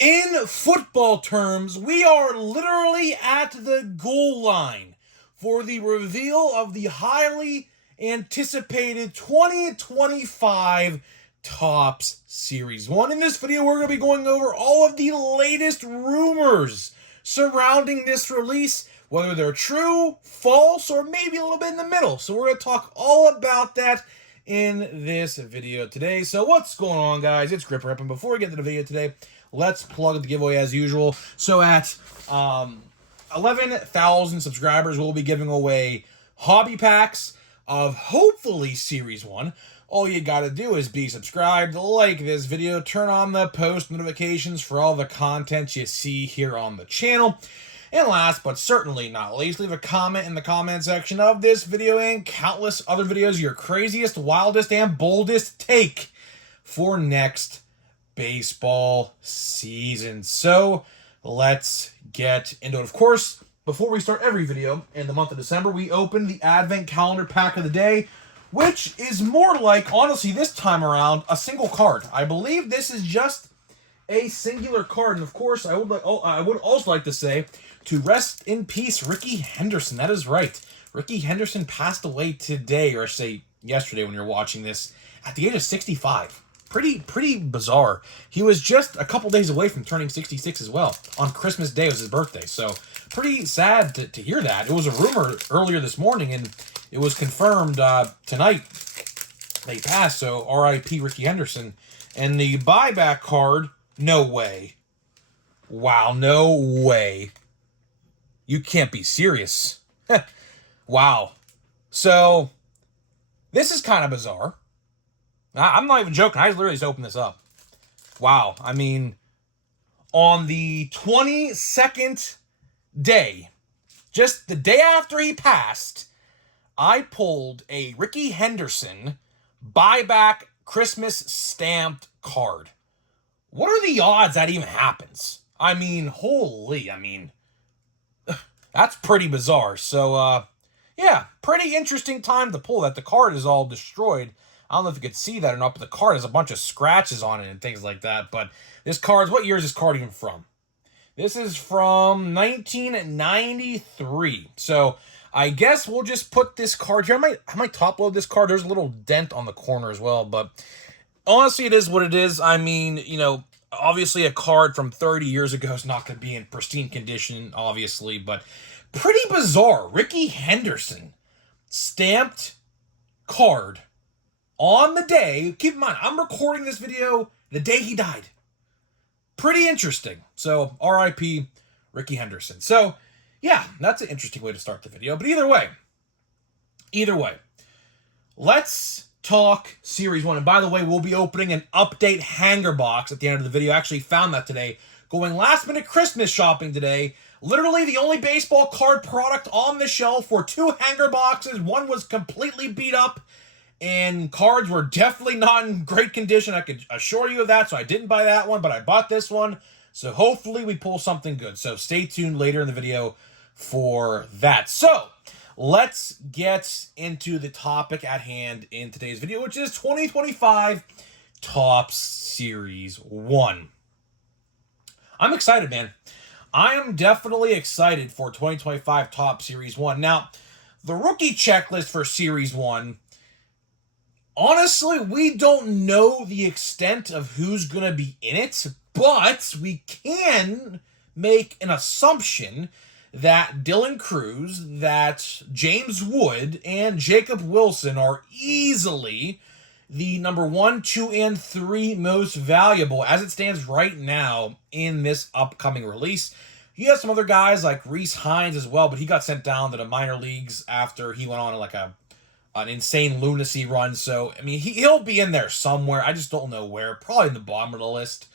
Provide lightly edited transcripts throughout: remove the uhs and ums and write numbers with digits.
In football terms, we are literally at the goal line for the reveal of the highly anticipated 2025 Topps Series 1. In this video, we're going to be going over all of the latest rumors surrounding this release, whether they're true, false, or maybe a little bit in the middle. So we're going to talk all about that in this video today. So what's going on, guys? It's Gripper Up, and before we get to the video today, let's plug the giveaway as usual. So at 11,000 subscribers, we'll be giving away hobby packs of hopefully Series 1. All you gotta do is be subscribed, like this video, turn on the post notifications for all the content you see here on the channel. And last but certainly not least, leave a comment in the comment section of this video and countless other videos, your craziest, wildest, and boldest take for next baseball season. So let's get into it. Of course, before we start every video in the month of December, we open the Advent Calendar Pack of the Day, which is more like, honestly, this time around, a single card. I believe this is just a singular card. And of course, I would also like to say to rest in peace, Rickey Henderson. That is right. Rickey Henderson passed away today, or say yesterday when you're watching this, at the age of 65. Pretty bizarre. He was just a couple days away from turning 66 as well. On Christmas Day was his birthday. So pretty sad to hear that. It was a rumor earlier this morning, and it was confirmed tonight that he passed. So R.I.P. Rickey Henderson. And the buyback card, no way. Wow, no way. You can't be serious. Wow. So this is kind of bizarre. I'm not even joking. I literally just opened this up. Wow. I mean, on the 22nd day, just the day after he passed, I pulled a Rickey Henderson buyback Christmas stamped card. What are the odds that even happens? I mean, holy, that's pretty bizarre. So, yeah, pretty interesting time to pull that. The card is all destroyed. I don't know if you could see that or not, but the card has a bunch of scratches on it and things like that. But this card's, what year is this card even from? This is from 1993. So I guess we'll just put this card here. I might top load this card. There's a little dent on the corner as well. But honestly, it is what it is. I mean, you know, obviously a card from 30 years ago is not going to be in pristine condition, obviously. But pretty bizarre. Rickey Henderson stamped card on the day. Keep in mind, I'm recording this video the day he died. Pretty interesting. So, R.I.P. Rickey Henderson. So, yeah, that's an interesting way to start the video. But either way, let's talk Series 1. And by the way, we'll be opening an update hanger box at the end of the video. I actually found that today. Going last minute Christmas shopping today. Literally the only baseball card product on the shelf were 2 hanger boxes. One was completely beat up, and cards were definitely not in great condition. I could assure you of that, so I didn't buy that one, but I bought this one. So hopefully we pull something good. So stay tuned later in the video for that. So let's get into the topic at hand in today's video, which is 2025 Topps Series 1. I'm excited, man. I am definitely excited for 2025 Topps Series 1. Now, the rookie checklist for Series 1, honestly, we don't know the extent of who's going to be in it, but we can make an assumption that Dylan Crews, that James Wood, and Jacob Wilson are easily the number 1, 2, and 3 most valuable as it stands right now in this upcoming release. You have some other guys like Rhys Hines as well, but he got sent down to the minor leagues after he went on like an insane lunacy run. So, I mean, he'll be in there somewhere. I just don't know where. Probably in the bottom of the list.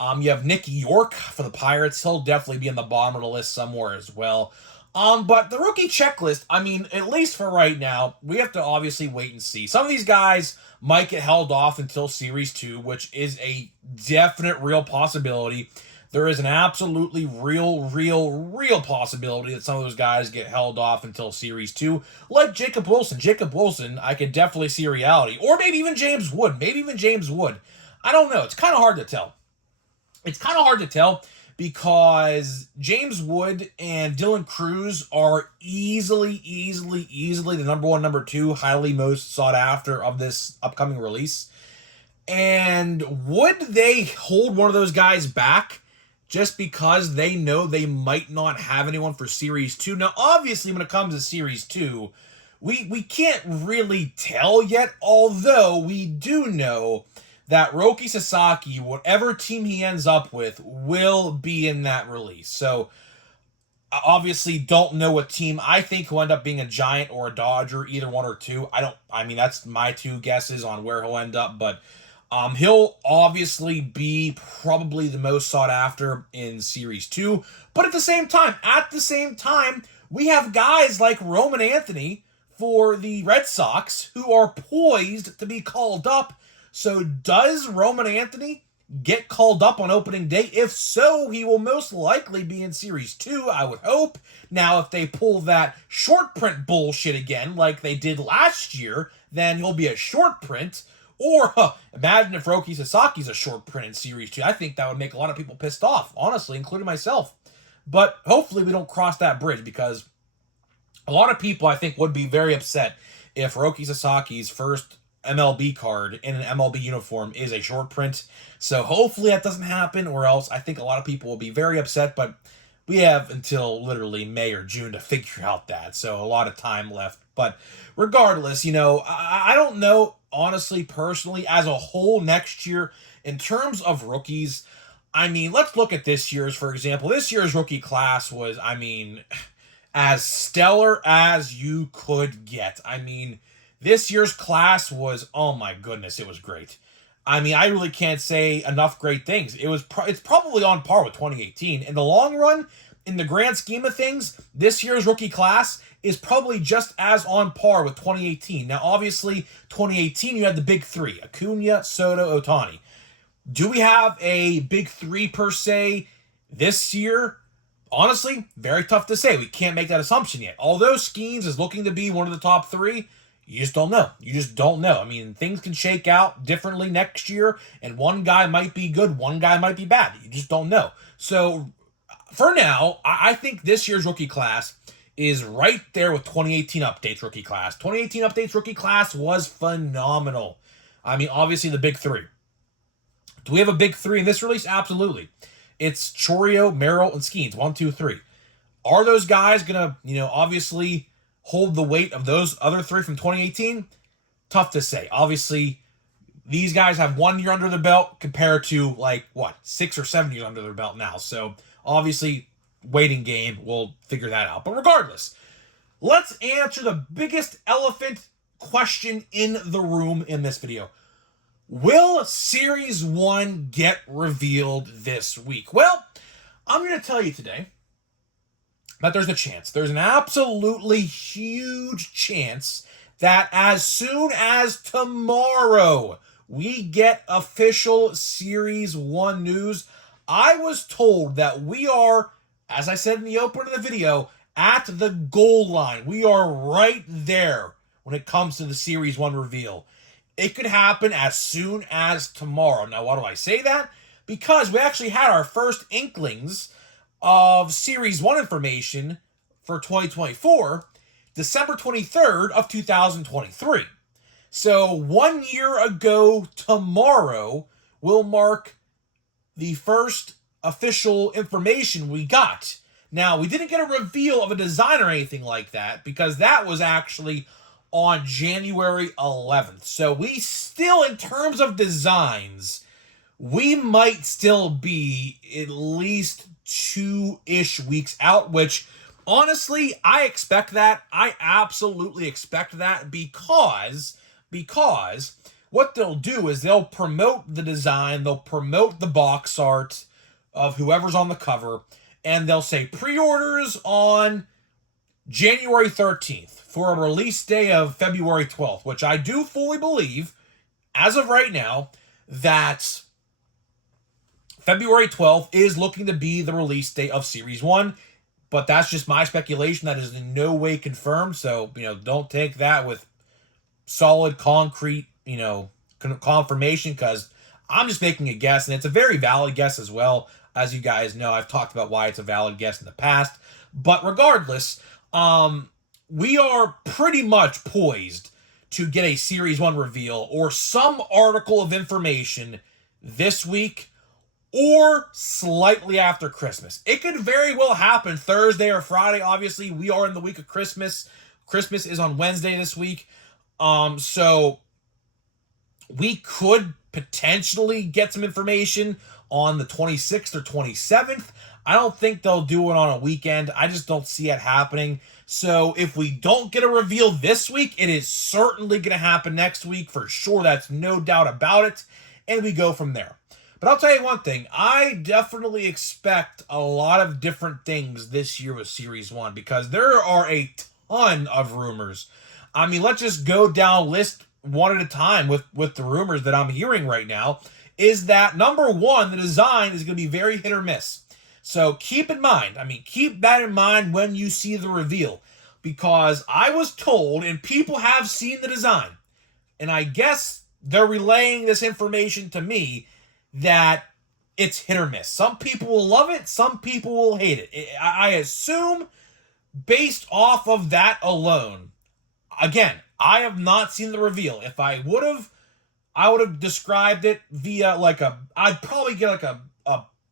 You have Nick York for the Pirates. He'll definitely be in the bottom of the list somewhere as well. But the rookie checklist, I mean, at least for right now, we have to obviously wait and see. Some of these guys might get held off until Series 2, which is a definite real possibility. There is an absolutely real possibility that some of those guys get held off until Series 2, like Jacob Wilson. Jacob Wilson, I could definitely see a reality. Or maybe even James Wood. I don't know. It's kind of hard to tell. It's kind of hard to tell because James Wood and Dylan Cruz are easily the number one, number two, highly most sought after of this upcoming release. And would they hold one of those guys back just because they know they might not have anyone for Series 2? Now, obviously, when it comes to Series 2, we can't really tell yet, although we do know that Roki Sasaki, whatever team he ends up with, will be in that release. So, obviously don't know what team. I think he'll end up being a Giant or a Dodger, either one or two. I mean, that's my two guesses on where he'll end up, but he'll obviously be probably the most sought after in Series 2. But at the same time, we have guys like Roman Anthony for the Red Sox who are poised to be called up. So does Roman Anthony get called up on opening day? If so, he will most likely be in Series 2, I would hope. Now, if they pull that short print bullshit again, like they did last year, then he'll be a short print. Or, imagine if Roki Sasaki's a short print in Series 2. I think that would make a lot of people pissed off, honestly, including myself. But hopefully we don't cross that bridge, because a lot of people, I think, would be very upset if Roki Sasaki's first MLB card in an MLB uniform is a short print. So hopefully that doesn't happen, or else I think a lot of people will be very upset, but we have until literally May or June to figure out that, so a lot of time left. But regardless, I don't know, honestly, personally, as a whole next year, in terms of rookies, I mean, let's look at this year's, for example. This year's rookie class was, I mean, as stellar as you could get. I mean, this year's class was, oh my goodness, it was great. I mean, I really can't say enough great things. It's probably on par with 2018. In the long run, in the grand scheme of things, this year's rookie class is probably just as on par with 2018. Now, obviously, 2018, you had the big three: Acuna, Soto, Ohtani. Do we have a big three per se this year? Honestly, very tough to say. We can't make that assumption yet. Although Skeens is looking to be one of the top three, you just don't know. You just don't know. I mean, things can shake out differently next year, and one guy might be good, one guy might be bad. You just don't know. So, for now, I think this year's rookie class is right there with 2018 updates rookie class. 2018 updates rookie class was phenomenal. I mean, obviously the big three. Do we have a big three in this release? Absolutely. It's Chourio, Merrill, and Skeens. 1, 2, 3. Are those guys going to, obviously hold the weight of those other three from 2018? Tough to say. Obviously, these guys have 1 year under the belt compared to, 6 or 7 years under their belt now. So, obviously, waiting game, we'll figure that out. But regardless, let's answer the biggest elephant question in the room in this video. Will Series 1 get revealed this week? Well, I'm going to tell you today that there's a chance. There's an absolutely huge chance that as soon as tomorrow we get official Series 1 news. I was told that we are, as I said in the opening of the video, at the goal line. We are right there when it comes to the Series 1 reveal. It could happen as soon as tomorrow. Now, why do I say that? Because we actually had our first inklings of Series 1 information for 2024, December 23rd of 2023. So 1 year ago tomorrow will mark the first official information we got. Now, we didn't get a reveal of a design or anything like that, because that was actually on January 11th. So we still, in terms of designs, we might still be at least 2-ish weeks out, which honestly, I expect that. I absolutely expect that, because what they'll do is they'll promote the design, they'll promote the box art of whoever's on the cover, and they'll say pre-orders on January 13th for a release day of February 12th, which I do fully believe, as of right now, that February 12th is looking to be the release date of Series 1, but that's just my speculation. That is in no way confirmed, so, don't take that with solid, concrete, confirmation, because I'm just making a guess, and it's a very valid guess as well. As you guys know, I've talked about why it's a valid guess in the past. But regardless, we are pretty much poised to get a Series 1 reveal or some article of information this week or slightly after Christmas. It could very well happen Thursday or Friday. Obviously, we are in the week of Christmas. Christmas is on Wednesday this week. So we could potentially get some information on the 26th or 27th. I don't think they'll do it on a weekend. I just don't see it happening. So if we don't get a reveal this week, it is certainly going to happen next week for sure. That's no doubt about it. And we go from there. But I'll tell you one thing. I definitely expect a lot of different things this year with Series 1 because there are a ton of rumors. I mean, let's just go down list one at a time with the rumors that I'm hearing right now. Is that number one, the design is going to be very hit or miss. So keep that in mind when you see the reveal. Because I was told, and people have seen the design, and I guess they're relaying this information to me, that it's hit or miss. Some people will love it, some people will hate it. I assume, based off of that alone, again, I have not seen the reveal. If I would have, I would have described it via I'd probably get like a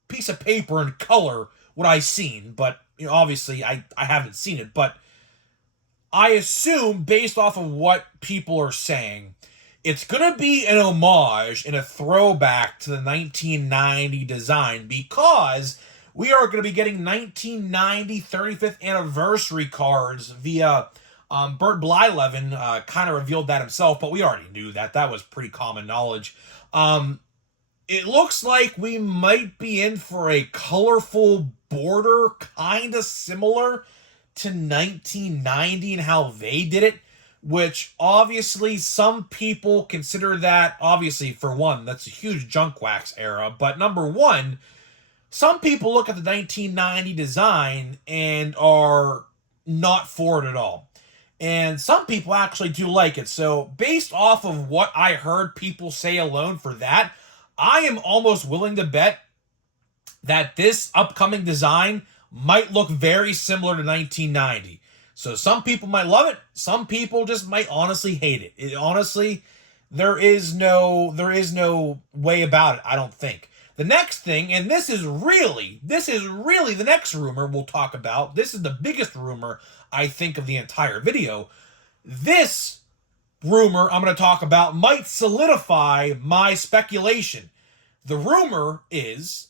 piece of paper and color what I seen, but obviously I haven't seen it, but I assume based off of what people are saying, it's going to be an homage and a throwback to the 1990 design because we are going to be getting 1990 35th anniversary cards via Bert Blyleven kind of revealed that himself, but we already knew that. That was pretty common knowledge. It looks like we might be in for a colorful border, kind of similar to 1990 and how they did it, which obviously some people consider that, obviously, for one, that's a huge junk wax era, but number one, some people look at the 1990 design and are not for it at all. And some people actually do like it. So based off of what I heard people say alone for that, I am almost willing to bet that this upcoming design might look very similar to 1990. So some people might love it. Some people just might honestly hate it. Honestly, there is no way about it, I don't think. The next thing, and this is really the next rumor we'll talk about. This is the biggest rumor, I think, of the entire video. This rumor I'm going to talk about might solidify my speculation. The rumor is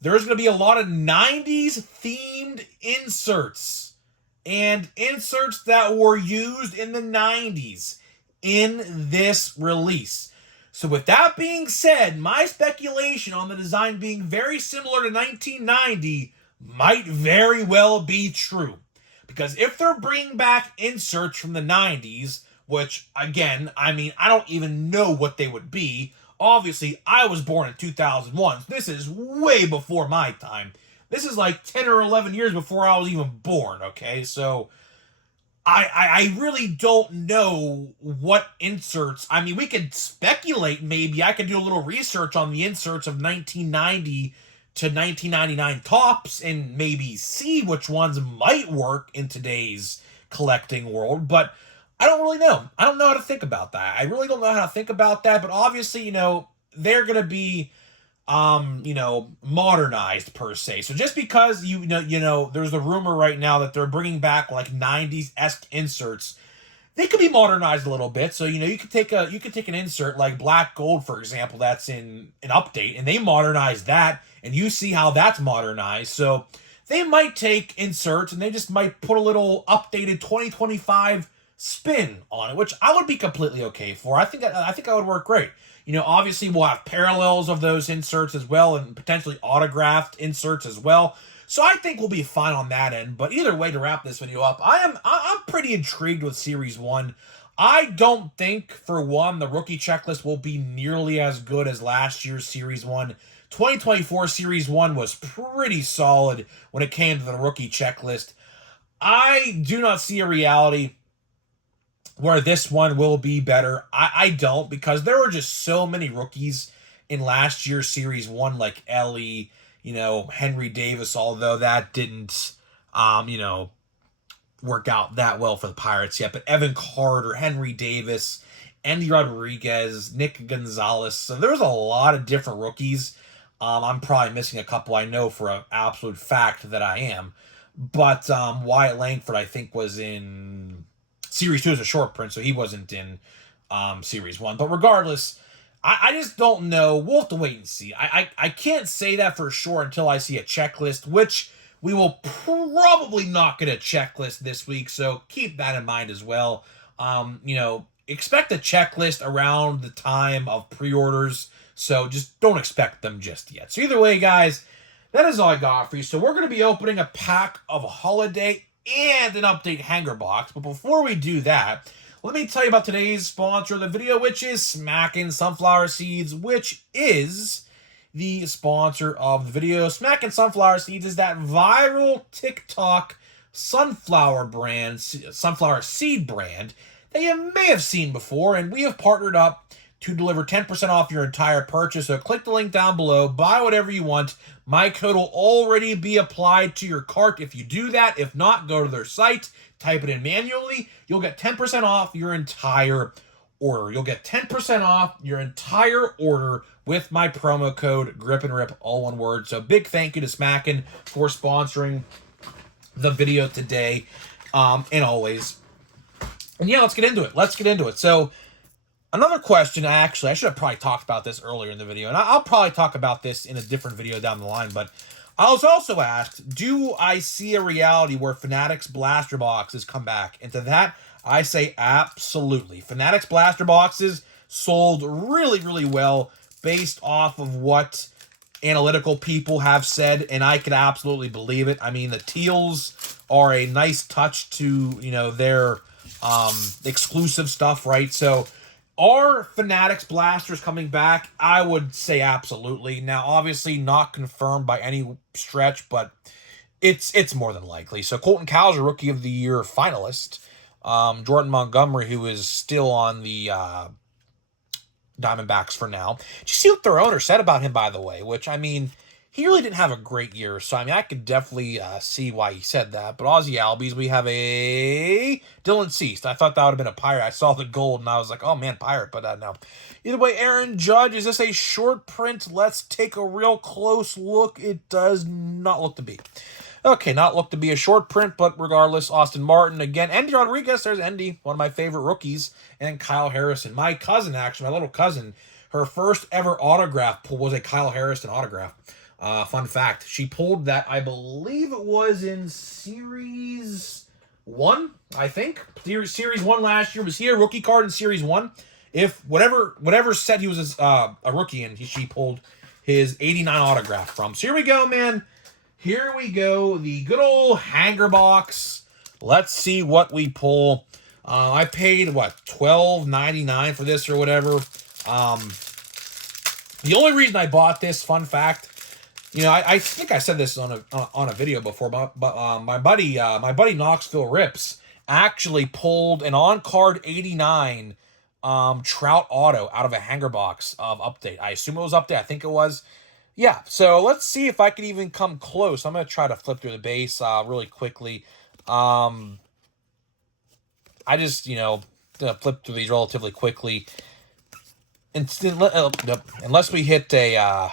there's going to be a lot of 90s themed inserts and inserts that were used in the 90s in this release. So with that being said, my speculation on the design being very similar to 1990 might very well be true. Because if they're bringing back inserts from the 90s, which, again, I mean, I don't even know what they would be. Obviously, I was born in 2001. So this is way before my time. This is like 10 or 11 years before I was even born, okay? So I really don't know what inserts. I mean, we could speculate maybe. I could do a little research on the inserts of 1990 to 1999 tops and maybe see which ones might work in today's collecting world. But I don't really know. I don't know how to think about that. I really don't know how to think about that. But obviously, they're going to be modernized per se. So just because there's a rumor right now that they're bringing back like 90s-esque inserts, they could be modernized a little bit. So you could take an insert like Black Gold, for example, that's in an update, and they modernize that, and you see how that's modernized. So they might take inserts and they just might put a little updated 2025 spin on it, which I would be completely okay for. I think that would work great. Obviously we'll have parallels of those inserts as well and potentially autographed inserts as well. So I think we'll be fine on that end. But either way, to wrap this video up, I'm pretty intrigued with Series 1. I don't think, for one, the rookie checklist will be nearly as good as last year's Series 1. 2024 Series 1 was pretty solid when it came to the rookie checklist. I do not see a reality where this one will be better. I don't, because there were just so many rookies in last year's Series 1, like Ellie, Henry Davis, although that didn't, work out that well for the Pirates yet. But Evan Carter, Henry Davis, Andy Rodriguez, Nick Gonzalez. So there's a lot of different rookies. I'm probably missing a couple. I know for an absolute fact that I am. But Wyatt Langford, I think, was in Series 2 as a short print, so he wasn't in Series 1. But regardless, I just don't know. We'll have to wait and see. I can't say that for sure until I see a checklist, which we will probably not get a checklist this week, so keep that in mind as well. Expect a checklist around the time of pre-orders, so just don't expect them just yet. So either way, guys, that is all I got for you. So we're going to be opening a pack of a holiday and an update hanger box. But before we do that, let me tell you about today's sponsor of the video, which is Smackin' Sunflower Seeds, which is the sponsor of the video. Smackin' Sunflower Seeds is that viral TikTok sunflower seed brand that you may have seen before, and we have partnered up to deliver 10% off your entire purchase. So click the link down below, buy whatever you want. My code will already be applied to your cart if you do that. If not, go to their site, type it in manually. You'll get 10% off your entire order. You'll get 10% off your entire order with my promo code GRIPANDRIP, all one word. So big thank you to Smackin' for sponsoring the video today, and always. And yeah, let's get into it. So another question, I should have probably talked about this earlier in the video, and I'll probably talk about this in a different video down the line, but I was also asked, do I see a reality where Fanatics Blaster Boxes come back? And to that, I say absolutely. Fanatics Blaster Boxes sold really, really well based off of what analytical people have said, and I could absolutely believe it. I mean, the teals are a nice touch to, their exclusive stuff, right? So are Fanatics blasters coming back? I would say absolutely. Now, obviously not confirmed by any stretch, but it's more than likely. So Colton Cowser, Rookie of the Year finalist. Jordan Montgomery, who is still on the Diamondbacks for now. Did you see what their owner said about him, by the way? Which, I mean, he really didn't have a great year, so I mean, I could definitely see why he said that. But Aussie Albies, we have a Dylan Cease. I thought that would have been a Pirate. I saw the gold, and I was like, oh, man, Pirate, but no. Either way, Aaron Judge, is this a short print? Let's take a real close look. It does not look to be. Okay, not look to be a short print, but regardless, Austin Martin again. Andy Rodriguez, there's Andy, one of my favorite rookies, and Kyle Harrison. My cousin, actually, my little cousin, her first ever autograph pull was a Kyle Harrison autograph. Fun fact, she pulled that, I believe it was in Series 1, I think. Series 1 last year. Was he a rookie card in Series 1? If whatever set he was a rookie in, she pulled his 89 autograph from. So here we go, man. Here we go, the good old hanger box. Let's see what we pull. I paid, $12.99 for this or whatever. The only reason I bought this, fun fact, I think I said this on a video before, but my buddy Knoxville Rips actually pulled an on-card 89 Trout auto out of a hanger box of Update. I assume it was Update. I think it was. Yeah, so let's see if I can even come close. I'm going to try to flip through the base really quickly. I just, flip through these relatively quickly. Unless we hit a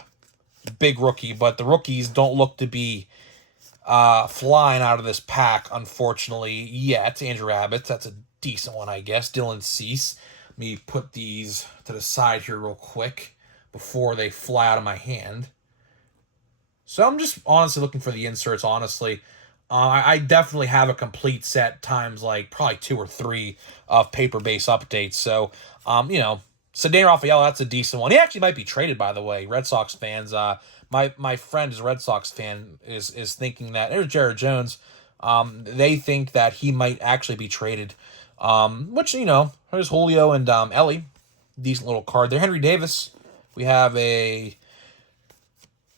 big rookie, but the rookies don't look to be flying out of this pack, unfortunately, yet. Andrew Abbott, that's a decent one, I guess. Dylan Cease. Let me put these to the side here real quick before they fly out of my hand. So I'm just honestly looking for the inserts, honestly. I definitely have a complete set times like probably 2 or 3 of paper-based updates. So, Ceddanne Rafael, that's a decent one. He actually might be traded, by the way. Red Sox fans, my friend is a Red Sox fan, is thinking that, there's Jared Jones, they think that he might actually be traded. Which, there's Julio and Ellie. Decent little card there. Henry Davis. We have a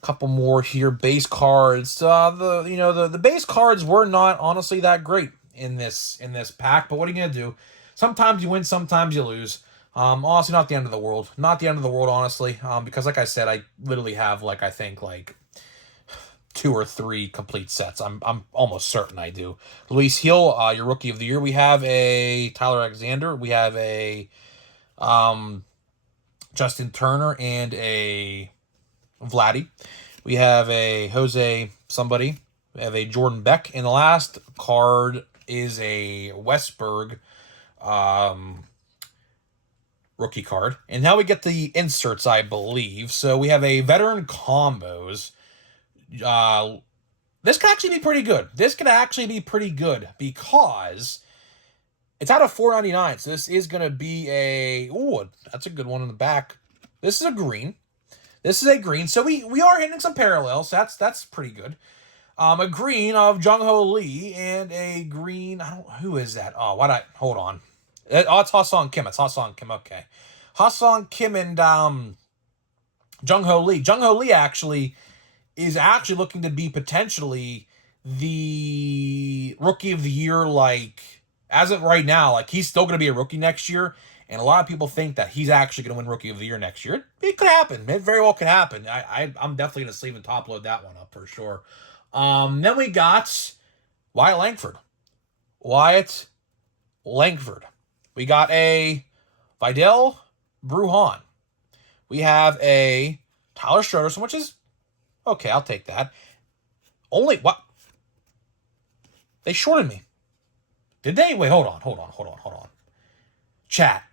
couple more here. Base cards. The base cards were not honestly that great in this pack, but what are you gonna do? Sometimes you win, sometimes you lose. Honestly, not the end of the world. Not the end of the world, honestly. Because like I said, I literally have like I think like 2 or 3 complete sets. I'm almost certain I do. Luis Hill, your rookie of the year. We have a Tyler Alexander. We have a Justin Turner and a Vladdy. We have a Jose somebody. We have a Jordan Beck. And the last card is a Westberg rookie card. And now we get the inserts, I believe. So we have a veteran combos. This could actually be pretty good. This could actually be pretty good because it's out of $4.99. So this is going to be a... Ooh, that's a good one in the back. This is a green. This is a green. So we are hitting some parallels. That's pretty good. A green of Jung-Ho Lee and a green... who is that? Oh, hold on. Oh, it's Ha-Seong Kim. It's Ha-Seong Kim. Okay. Ha-Seong Kim and Jung-Ho Lee. Jung-Ho Lee is actually looking to be potentially the rookie of the year, like, as of right now. Like, he's still going to be a rookie next year, and a lot of people think that he's actually going to win rookie of the year next year. It could happen. It very well could happen. I'm definitely going to sleeve and top load that one up for sure. Then we got Wyatt Langford. Wyatt Langford. We got a Vidal Brujan. We have a Tyler Schroeder, which is okay. I'll take that. Only what? They shorted me. Did they? Wait, hold on. Chat.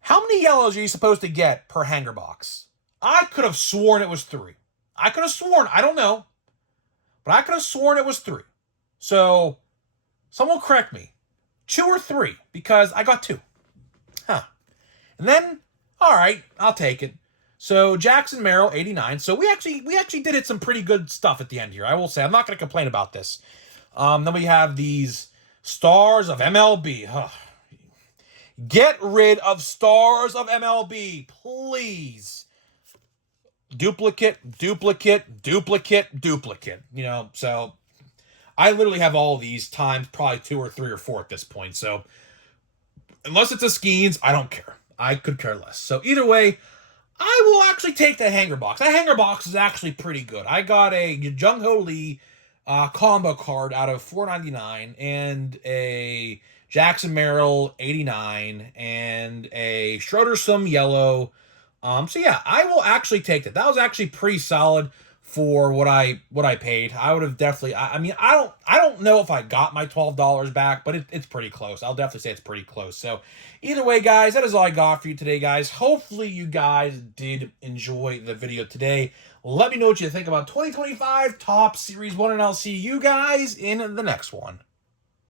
How many yellows are you supposed to get per hanger box? I could have sworn it was 3. I could have sworn. I don't know. But I could have sworn it was 3. So, someone correct me. 2 or 3, because I got 2. Huh. And then, all right, I'll take it. So, Jackson Merrill, 89. So, we actually did hit some pretty good stuff at the end here. I will say, I'm not going to complain about this. Then we have these Stars of MLB. Ugh. Get rid of Stars of MLB, please. Duplicate. You know, so I literally have all of these times probably 2 or 3 or 4 at this point. So unless it's a Skeens, I don't care. I could care less. So either way, I will actually take the hanger box. That hanger box is actually pretty good. I got a Jung-Ho Lee combo card out of $4.99 and a Jackson Merrill 89 and a Schroeder some yellow. So yeah, I will actually take that. That was actually pretty solid for what I paid. I would have definitely. I mean, I don't know if I got my $12 back, but it's pretty close. I'll definitely say it's pretty close. So either way, guys, that is all I got for you today, guys. Hopefully you guys did enjoy the video today. Let me know what you think about 2025 Topps Series 1, and I'll see you guys in the next one.